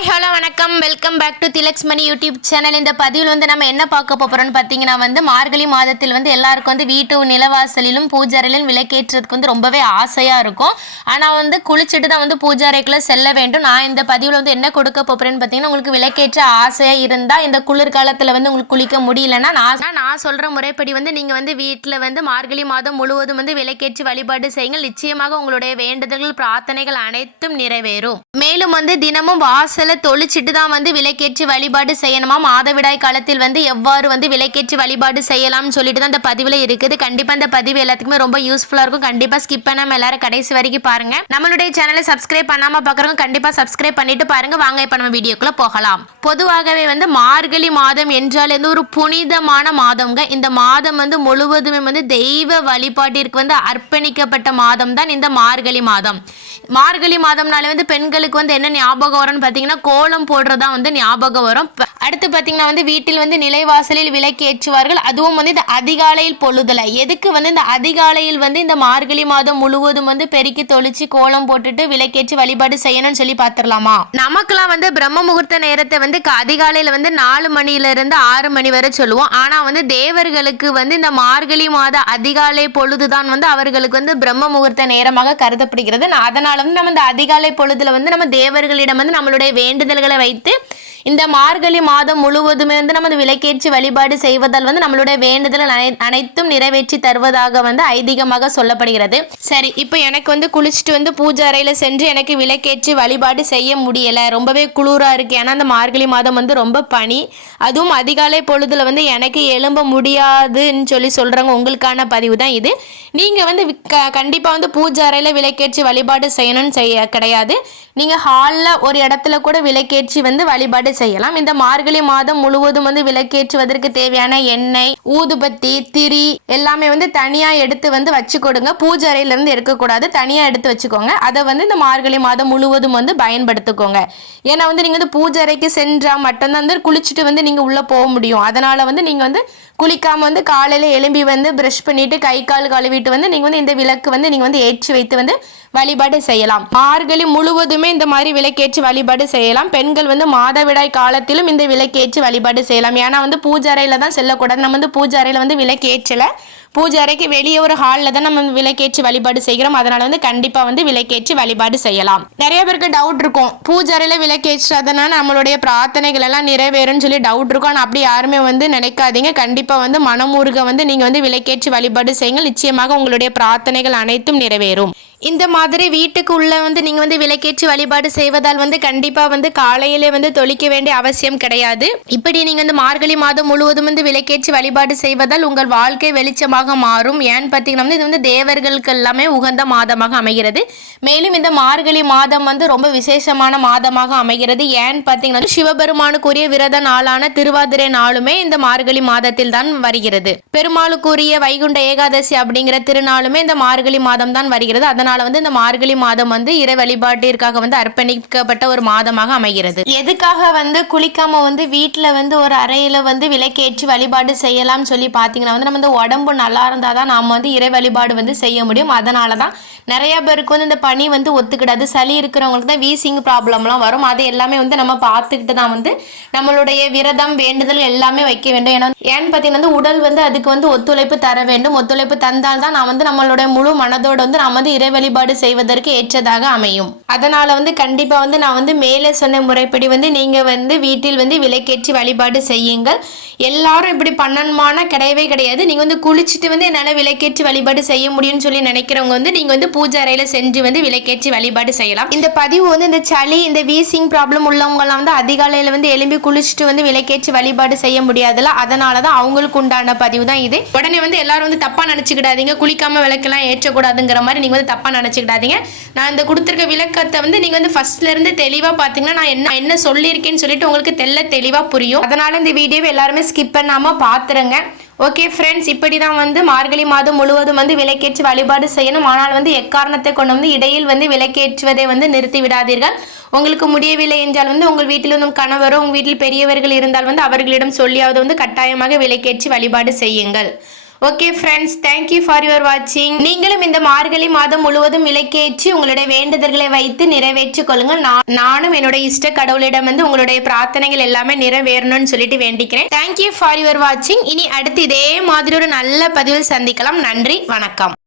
Hi hello வணக்கம், welcome back to Tilaks Mani YouTube channel. இந்த பதிவில் வந்து நம்ம என்ன பார்க்க போகிறோம்னு பார்த்தீங்கன்னா வந்து மார்கழி மாதத்தில் வந்து எல்லாருக்கும் வந்து வீட்டு நிலவாசலிலும் பூஜாரையிலும் விளக்கேற்றதுக்கு வந்து ரொம்பவே ஆசையாக இருக்கும். ஆனால் வந்து குளிச்சுட்டு தான் வந்து பூஜாரைக்குள்ளே செல்ல வேண்டும். நான் இந்த பதிவில் வந்து என்ன கொடுக்க போகிறேன்னு பார்த்தீங்கன்னா, உங்களுக்கு விளக்கேற்ற ஆசையாக இருந்தால் இந்த குளிர்காலத்தில் வந்து உங்களுக்கு குளிக்க முடியலன்னா நான் சொல்கிற முறைப்படி வந்து நீங்கள் வந்து வீட்டில் வந்து மார்கழி மாதம் முழுவதும் வந்து விளக்கேற்றி வழிபாடு செய்யுங்கள். நிச்சயமாக உங்களுடைய வேண்டுதல்கள் பிரார்த்தனைகள் அனைத்தும் நிறைவேறும். மேலும் வந்து தினமும் வாசலை தொளிச்சிட்டு தான் வந்து விளக்கேற்றி வழிபாடு செய்யணுமா. மாதவிடாய் காலத்தில் வந்து எவ்வாறு வந்து விளக்கேற்றி வழிபாடு செய்யலாம்னு சொல்லிட்டு தான் இந்த பதிவில் இருக்குது. கண்டிப்பாக இந்த பதிவு எல்லாத்துக்குமே ரொம்ப யூஸ்ஃபுல்லாக இருக்கும். கண்டிப்பாக ஸ்கிப் பண்ணாமல் எல்லாரும் கடைசி வரைக்கும் பாருங்க. நம்மளுடைய சேனலை சப்ஸ்கிரைப் பண்ணாமல் பார்க்குறவங்க கண்டிப்பாக சப்ஸ்கிரைப் பண்ணிட்டு பாருங்க. வாங்க இப்போ நம்ம வீடியோக்குள்ள போகலாம். பொதுவாகவே வந்து மார்கழி மாதம் என்றால் வந்து ஒரு புனிதமான மாதம்ங்க. இந்த மாதம் வந்து முழுவதுமே வந்து தெய்வ வழிபாட்டிற்கு வந்து அர்ப்பணிக்கப்பட்ட மாதம் தான் இந்த மார்கழி மாதம். மார்கழி மாதம்னாலே வந்து பெண்களுக்கு வந்து என்ன ஞாபகம் வரும்னு பார்த்தீங்கன்னா, கோலம் போடுறதா வந்து ஞாபகம் வரும். அடுத்து பார்த்தீங்கன்னா வந்து வீட்டில் வந்து நிலைவாசலில் விளக்கு ஏற்றுவார்கள். அதுவும் வந்து இந்த அதிகாலையில் பொழுதுல. எதுக்கு வந்து இந்த அதிகாலையில் வந்து இந்த மார்கழி மாதம் முழுவதும் வந்து பெருக்கி தொளிச்சு கோலம் போட்டுட்டு விளக்கேற்றி வழிபாடு செய்யணும்னு சொல்லி பார்த்துடலாமா. நமக்குலாம் வந்து பிரம்ம முகூர்த்த நேரத்தை வந்து அதிகாலையில் வந்து 4 மணியிலிருந்து 6 மணி வரை சொல்லுவோம். ஆனால் வந்து தேவர்களுக்கு வந்து இந்த மார்கழி மாத அதிகாலை பொழுதுதான் வந்து அவர்களுக்கு வந்து பிரம்ம முகூர்த்த நேரமாக கருதப்படுகிறது. அதனால வந்து நம்ம இந்த அதிகாலை பொழுதுல வந்து நம்ம தேவர்களிடம் வந்து நம்மளுடைய வேண்டுதல்களை வைத்து இந்த மார்கழி மாதம் முழுவதுமே வந்து நம்ம விளக்கேற்றி வழிபாடு செய்வதால் வந்து நம்மளுடைய வேண்டுதல் அனைத்தும் நிறைவேற்றி தருவதாக வந்து ஐதீகமாக சொல்லப்படுகிறது. சரி, இப்போ எனக்கு வந்து குளிச்சுட்டு வந்து பூஜை அறையில் சென்று எனக்கு விளக்கேற்றி வழிபாடு செய்ய முடியலை, ரொம்பவே குளிராக இருக்கு. ஏன்னா அந்த மார்கழி மாதம் வந்து ரொம்ப பனி, அதுவும் அதிகாலை பொழுதுல வந்து எனக்கு எழும்ப முடியாதுன்னு சொல்லி சொல்கிறாங்க. உங்களுக்கான பதிவு தான் இது. நீங்கள் வந்து கண்டிப்பாக வந்து பூஜை அறையில் விளக்கேற்றி வழிபாடு செய்யணும்னு கிடையாது. நீங்கள் ஹாலில் ஒரு இடத்துல கூட விளக்கேற்றி வந்து வழிபாடு செய்யலாம். இந்த மார்கழி மாதம் முழுவதும் வந்து விளக்கேற்றுவதற்கு தேவையான எண்ணெய், ஊதுபத்தி, திரி எல்லாமே வந்து தனியா எடுத்து வந்து வச்சு கொடுங்க. பூஜை அறையில இருந்து எடுக்கக்கூடாது, தனியா எடுத்து வச்சுக்கோங்க. அதை வந்து இந்த மார்கழி மாதம் முழுவதும் வந்து பயன்படுத்திக்கோங்க. ஏன்னா வந்து நீங்க வந்து பூஜை அறைக்கு சென்றா மட்டும்தான் வந்து குளிச்சுட்டு வந்து நீங்க உள்ள போக முடியும். அதனால வந்து நீங்க வந்து குளிக்காம வந்து காலையில எழும்பி வந்து பிரஷ் பண்ணிட்டு கை கால் கழுவிட்டு வந்து நீங்க வந்து இந்த விளக்கு வந்து நீங்க வந்து ஏற்றி வைத்து வந்து வழிபாடு செய்யலாம். மார்கழி முழுவதுமே இந்த மாதிரி விளக்கேற்றி வழிபாடு செய்யலாம். பெண்கள் வந்து மாதவிடாய் காலத்திலும் இந்த விளக்கேற்றி வழிபாடு செய்யலாம். ஏன்னா வந்து பூஜை அறையில தான் செல்லக்கூடாது. நம்ம வந்து பூஜை அறையில வந்து விளக்கேற்றல, பூஜை அறைக்கு வெளியே ஒரு ஹாலில் தான் நம்ம விளக்கேற்றி வழிபாடு செய்கிறோம். அதனால வந்து கண்டிப்பாக வந்து விளக்கேற்றி வழிபாடு செய்யலாம். நிறைய பேருக்கு டவுட் இருக்கும், பூஜை அறையில் விளக்கேற்றதுனால நம்மளுடைய பிரார்த்தனைகள் எல்லாம் நிறைவேறும்னு சொல்லி டவுட் இருக்கும். ஆனால் அப்படி யாருமே வந்து நினைக்காதீங்க. கண்டிப்பாக வந்து மனமுருக வந்து நீங்கள் வந்து விளக்கேற்றி வழிபாடு செய்யுங்கள். நிச்சயமாக உங்களுடைய பிரார்த்தனைகள் அனைத்தும் நிறைவேறும். இந்த மாதிரி வீட்டுக்கு உள்ள வந்து நீங்கள் வந்து விளக்கேற்றி வழிபாடு செய்வதால் வந்து கண்டிப்பாக வந்து காலையிலே வந்து தொளிக்க வேண்டிய அவசியம் கிடையாது. இப்படி நீங்கள் வந்து மார்கழி மாதம் முழுவதும் வந்து விளக்கேற்றி வழிபாடு செய்வதால் உங்கள் வாழ்க்கை வெளிச்சமாக மாறும். ஏன்னு பார்த்தீங்கன்னா வந்து இது வந்து தேவர்களுக்கு எல்லாமே உகந்த மாதமாக அமைகிறது. மேலும் இந்த மார்கழி மாதம் வந்து ரொம்ப விசேஷமான மாதமாக அமைகிறது. ஏன்னு பார்த்தீங்கன்னா சிவபெருமானுக்குரிய விரத நாளான திருவாதிரை நாளுமே இந்த மார்கழி மாதத்தில் தான் வருகிறது. பெருமாளுக்குரிய வைகுண்ட ஏகாதசி அப்படிங்கிற திருநாளுமே இந்த மார்கழி மாதம் தான் வருகிறது. அதனால வந்து இந்த மார்கழி மாதம் வந்து இறை வழிபாட்டிற்காக வந்து அர்ப்பணிக்கப்பட்ட ஒரு மாதமாக அமைகிறது. எதுக்காக வந்து குளிக்காம வந்து வீட்டில் வந்து ஒரு அறையில வந்து விளக்கேற்றி வழிபாடு செய்யலாம் சொல்லி பார்த்தீங்கன்னா வந்து நம்ம இந்த உடம்பு நல்லா இருந்தால் தான் நாம் வந்து இறை வழிபாடு வந்து செய்ய முடியும். அதனால தான் நிறைய பேருக்கு வந்து இந்த பனி வந்து ஒத்துக்கிடாது. சளி இருக்கிறவங்களுக்கு தான் வீசிங் ப்ராப்ளம்லாம் வரும். அது எல்லாமே வந்து நம்ம பார்த்துக்கிட்டு தான் வந்து நம்மளுடைய விரதம் வேண்டுதல் எல்லாமே வைக்க வேண்டும். ஏன்னு பார்த்தீங்கன்னா உடல் வந்து அதுக்கு வந்து ஒத்துழைப்பு தர வேண்டும். ஒத்துழைப்பு தந்தால் தான் நான் வந்து நம்மளுடைய முழு மனதோடு வந்து நம்ம வந்து இறை வழிபாடு செய்வதற்கு ஏற்றதாக அமையும். அதனால வந்து கண்டிப்பா வந்து நான் வந்து மேலே சொன்ன முறைப்படி வந்து நீங்க வந்து வீட்டில் வந்து விளக்கேற்றி வழிபாடு செய்யுங்கள். எல்லாரும் இப்படி பண்ணணுமான கிடையவே கிடையாது. நீங்க வந்து குளிச்சுட்டு வந்து என்னால் விளக்கேற்றி வழிபாடு செய்ய முடியும்னு சொல்லி நினைக்கிறவங்க வந்து நீங்க வந்து பூஜை அறையில சென்று வந்து விளக்கேற்றி வழிபாடு செய்யலாம். இந்த பதிவு வந்து இந்த சளி இந்த வீசிங் ப்ராப்ளம் உள்ளவங்கலாம் வந்து அதிகாலையில வந்து எழும்பி குளிச்சுட்டு வந்து விளக்கேற்றி வழிபாடு செய்ய முடியாதுல. அதனாலதான் அவங்களுக்கு உண்டான பதிவு தான் இது. உடனே வந்து எல்லாரும் வந்து தப்பா நினைச்சுக்கிடாதீங்க, குளிக்காம விளக்கெல்லாம் ஏற்றக்கூடாதுங்கிற மாதிரி நீங்க வந்து தப்பா நினைச்சுக்கிடாதீங்க. நான் இந்த கொடுத்துருக்க விளக்கத்தை வந்து நீங்க வந்து ஃபர்ஸ்ட்ல இருந்து தெளிவா பாத்தீங்கன்னா நான் என்ன சொல்லியிருக்கேன்னு சொல்லிட்டு உங்களுக்கு தெளிவா புரியும். அதனால இந்த வீடியோவை எல்லாருமே ஸ்கிப் பண்ணாம பாத்துருங்க. ஓகே ஃப்ரெண்ட்ஸ், இப்படி தான் வந்து மார்கழி மாதம் முழுவதும் வந்து விளக்கேற்றி வழிபாடு செய்யணும். ஆனால் வந்து எக்காரணத்தை கொண்டு வந்து இடையில் வந்து விளக்கேற்றுவதை வந்து நிறுத்தி விடாதீர்கள். உங்களுக்கு முடியவில்லை என்றால் வந்து உங்கள் வீட்டில் வந்து கணவரோ உங்கள் வீட்டில் பெரியவர்கள் இருந்தால் வந்து அவர்களிடம் சொல்லியாவது வந்து கட்டாயமாக விளக்கேற்றி வழிபாடு செய்யுங்கள். Okay friends, thank you for your வாட்சிங். நீங்களும் இந்த மார்கழி மாதம் முழுவதும் விளக்கேற்றி உங்களுடைய வேண்டுதல்களை வைத்து நிறைவேற்றிக் கொள்ளுங்கள். நானும் என்னுடைய இஷ்ட கடவுளிடம் வந்து உங்களுடைய பிரார்த்தனைகள் எல்லாமே நிறைவேறணும்னு சொல்லிட்டு வேண்டிக்கிறேன். தேங்க்யூ ஃபார் யுவர் வாட்சிங். இனி அடுத்து இதே மாதிரி ஒரு நல்ல பதிவில் சந்திக்கலாம். நன்றி, வணக்கம்.